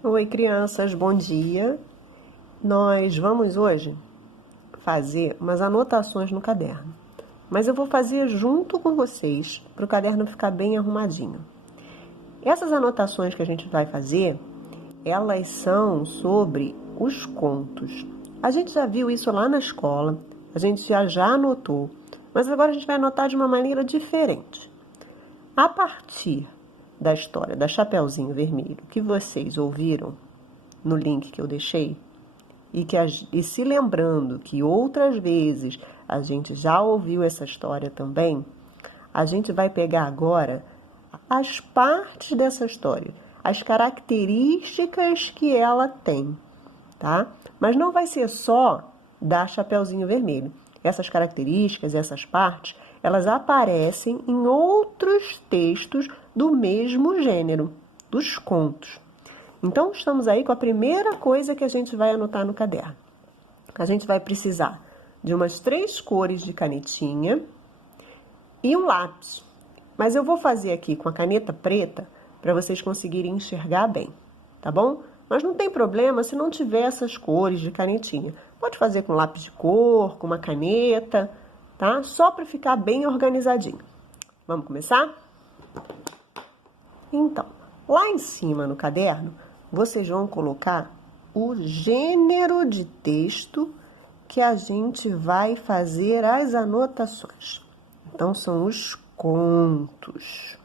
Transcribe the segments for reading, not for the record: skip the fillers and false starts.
Oi, crianças, bom dia. Nós vamos hoje fazer umas anotações no caderno, mas eu vou fazer junto com vocês para o caderno ficar bem arrumadinho. Essas anotações que a gente vai fazer, elas são sobre os contos. A gente já viu isso lá na escola, a gente já anotou, mas agora a gente vai anotar de uma maneira diferente. A partir da história da Chapeuzinho Vermelho que vocês ouviram no link que eu deixei, e se lembrando que outras vezes a gente já ouviu essa história também, a gente vai pegar agora as partes dessa história, as características que ela tem, tá? Mas não vai ser só da Chapeuzinho Vermelho. Essas características, essas partes, elas aparecem em outros textos do mesmo gênero, dos contos. Então, estamos aí com a primeira coisa que a gente vai anotar no caderno. A gente vai precisar de umas 3 cores de canetinha e um lápis. Mas eu vou fazer aqui com a caneta preta para vocês conseguirem enxergar bem, tá bom? Mas não tem problema se não tiver essas cores de canetinha. Pode fazer com lápis de cor, com uma caneta, tá? Só para ficar bem organizadinho. Vamos começar? Então, lá em cima no caderno, vocês vão colocar o gênero de texto que a gente vai fazer as anotações. Então, são os contos.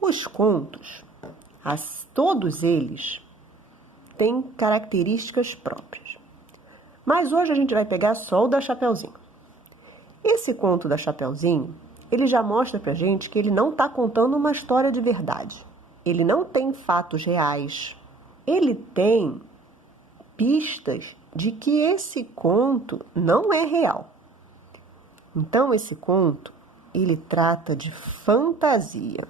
Os contos, todos eles têm características próprias. Mas hoje a gente vai pegar só o da Chapeuzinho. Esse conto da Chapeuzinho, ele já mostra pra gente que ele não está contando uma história de verdade. Ele não tem fatos reais. Ele tem pistas de que esse conto não é real. Então, esse conto, ele trata de fantasia.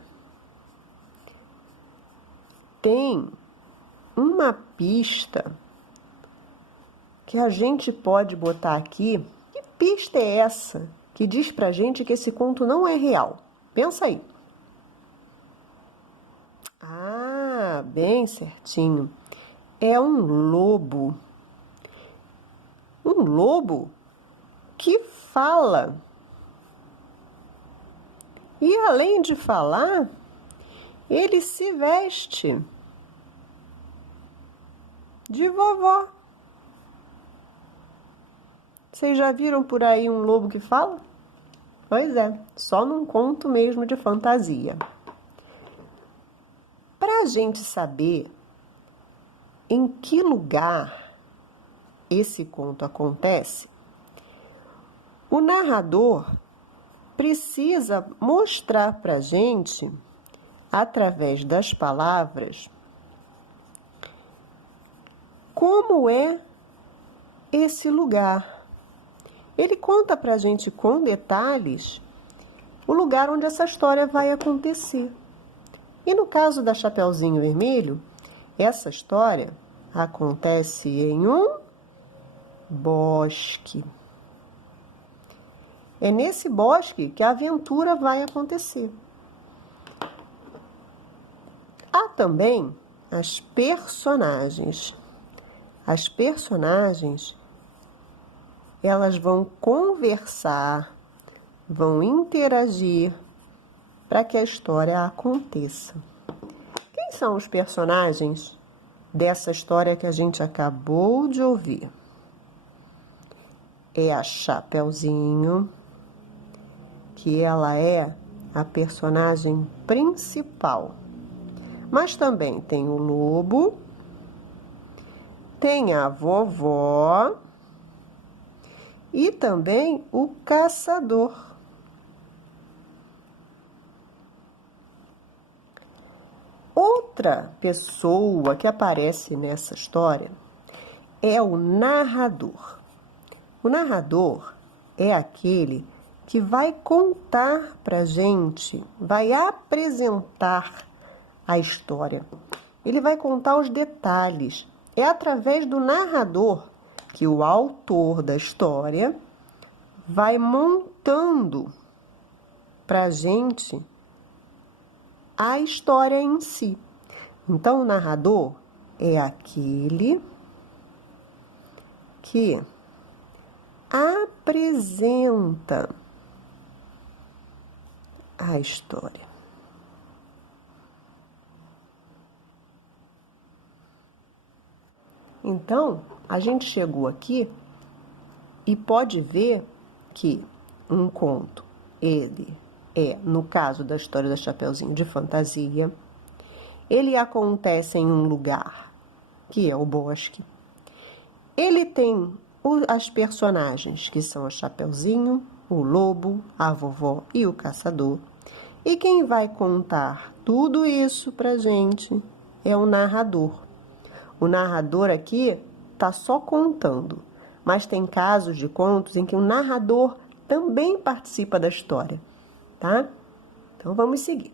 Tem uma pista que a gente pode botar aqui. Que pista é essa que diz pra gente que esse conto não é real? Pensa aí. Ah, bem certinho. É um lobo. Um lobo que fala. E além de falar, ele se veste de vovó. Vocês já viram por aí um lobo que fala? Pois é, só num conto mesmo de fantasia. Para a gente saber em que lugar esse conto acontece, o narrador precisa mostrar para a gente, através das palavras, como é esse lugar. Ele conta para a gente com detalhes o lugar onde essa história vai acontecer. E no caso da Chapeuzinho Vermelho, essa história acontece em um bosque. É nesse bosque que a aventura vai acontecer. Há também as personagens. As personagens, elas vão conversar, vão interagir para que a história aconteça. Quem são os personagens dessa história que a gente acabou de ouvir? É a Chapeuzinho, que ela é a personagem principal. Mas também tem o lobo, tem a vovó e também o caçador. Outra pessoa que aparece nessa história é o narrador. O narrador é aquele que vai contar pra gente, vai apresentar a história. Ele vai contar os detalhes. É através do narrador que o autor da história vai montando pra gente a história em si. Então, o narrador é aquele que apresenta a história. Então, a gente chegou aqui e pode ver que um conto, ele é, no caso da história da Chapeuzinho, de fantasia. Ele acontece em um lugar, que é o bosque. Ele tem as personagens, que são o Chapeuzinho, o lobo, a vovó e o caçador. E quem vai contar tudo isso pra gente é o narrador. O narrador aqui está só contando, mas tem casos de contos em que o narrador também participa da história, tá? Então vamos seguir.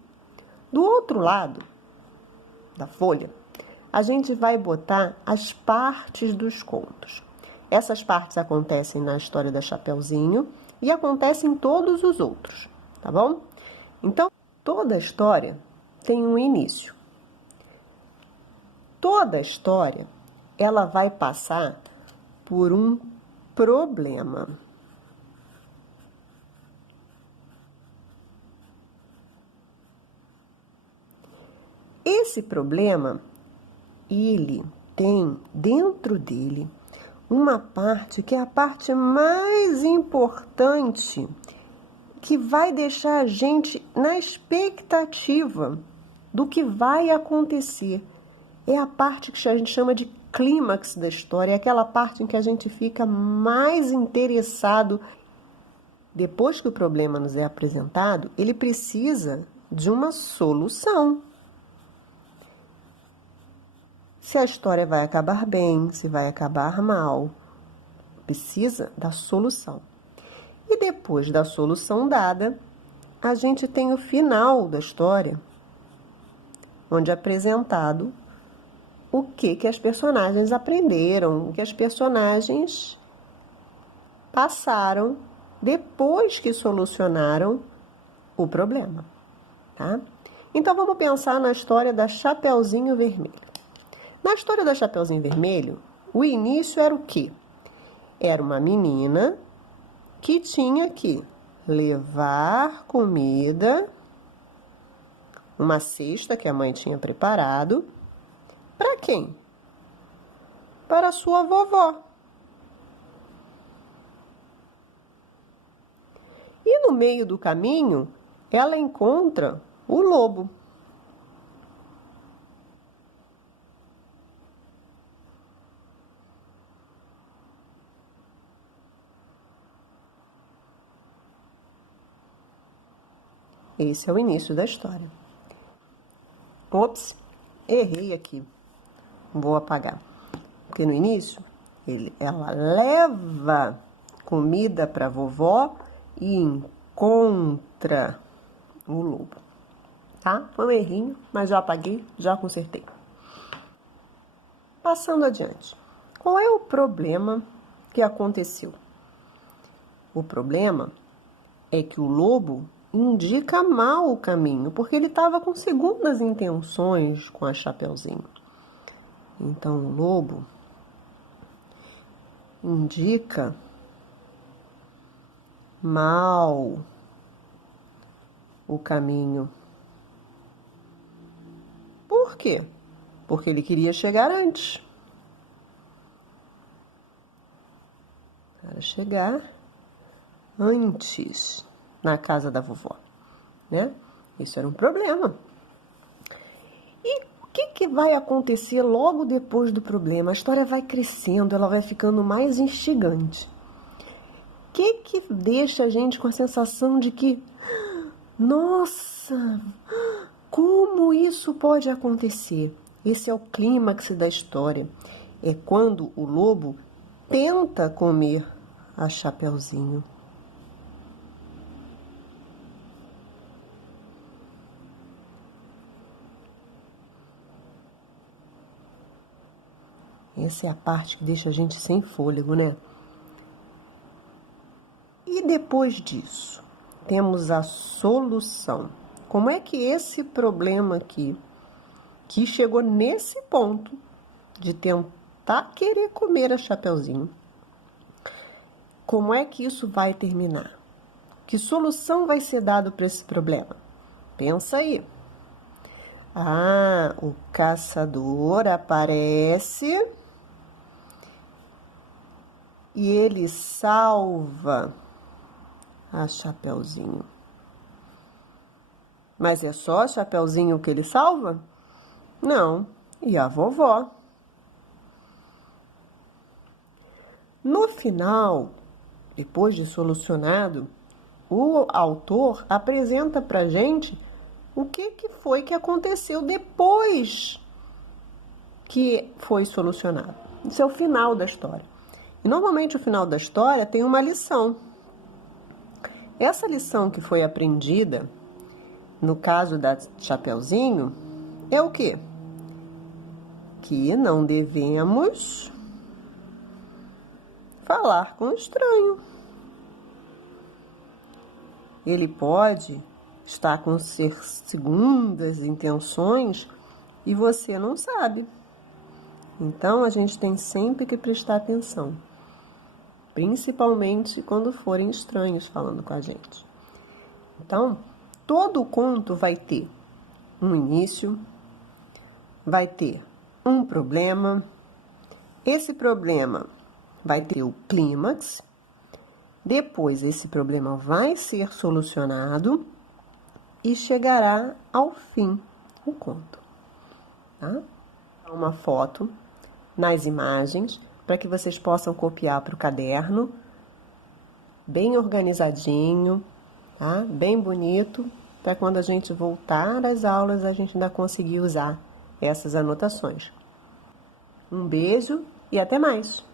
Do outro lado da folha, a gente vai botar as partes dos contos. Essas partes acontecem na história da Chapeuzinho e acontecem em todos os outros, tá bom? Então, toda história tem um início. Toda história, ela vai passar por um problema. Esse problema, ele tem dentro dele uma parte que é a parte mais importante, que vai deixar a gente na expectativa do que vai acontecer. É a parte que a gente chama de clímax da história, é aquela parte em que a gente fica mais interessado. Depois que o problema nos é apresentado, ele precisa de uma solução. Se a história vai acabar bem, se vai acabar mal, precisa da solução. E depois da solução dada, a gente tem o final da história, onde é apresentado o que as personagens aprenderam, o que as personagens passaram depois que solucionaram o problema, tá? Então, vamos pensar na história da Chapeuzinho Vermelho. Na história da Chapeuzinho Vermelho, o início era o quê? Era uma menina que tinha que levar comida, uma cesta que a mãe tinha preparado. Para quem? Para a sua vovó. E no meio do caminho, ela encontra o lobo. Esse é o início da história. Ops, errei aqui. Vou apagar. Porque no início, ela leva comida para a vovó e encontra o lobo. Tá? Foi um errinho, mas já apaguei, já consertei. Passando adiante. Qual é o problema que aconteceu? O problema é que o lobo indica mal o caminho, porque ele estava com segundas intenções com a Chapeuzinho. Então, o lobo indica mal o caminho. Por quê? Porque ele queria chegar antes. Para chegar antes na casa da vovó, né? Isso era um problema. E o que vai acontecer logo depois do problema? A história vai crescendo, ela vai ficando mais instigante. O que deixa a gente com a sensação de que, nossa, como isso pode acontecer? Esse é o clímax da história. É quando o lobo tenta comer a Chapeuzinho. Essa é a parte que deixa a gente sem fôlego, né? E depois disso, temos a solução. Como é que esse problema aqui, que chegou nesse ponto de tentar querer comer a Chapeuzinho, como é que isso vai terminar? Que solução vai ser dada para esse problema? Pensa aí. Ah, o caçador aparece e ele salva a Chapeuzinho. Mas é só a Chapeuzinho que ele salva? Não, e a vovó. No final, depois de solucionado, o autor apresenta pra gente o que foi que aconteceu depois que foi solucionado. Isso é o final da história. E normalmente o final da história tem uma lição. Essa lição que foi aprendida, no caso da Chapeuzinho, é o quê? Que não devemos falar com o estranho. Ele pode estar com segundas intenções e você não sabe. Então, a gente tem sempre que prestar atenção, principalmente quando forem estranhos falando com a gente. Então, todo o conto vai ter um início, vai ter um problema, esse problema vai ter o clímax, depois esse problema vai ser solucionado e chegará ao fim o conto. Tá? Uma foto nas imagens para que vocês possam copiar para o caderno, bem organizadinho, tá? Bem bonito, para quando a gente voltar às aulas a gente ainda conseguir usar essas anotações. Um beijo e até mais!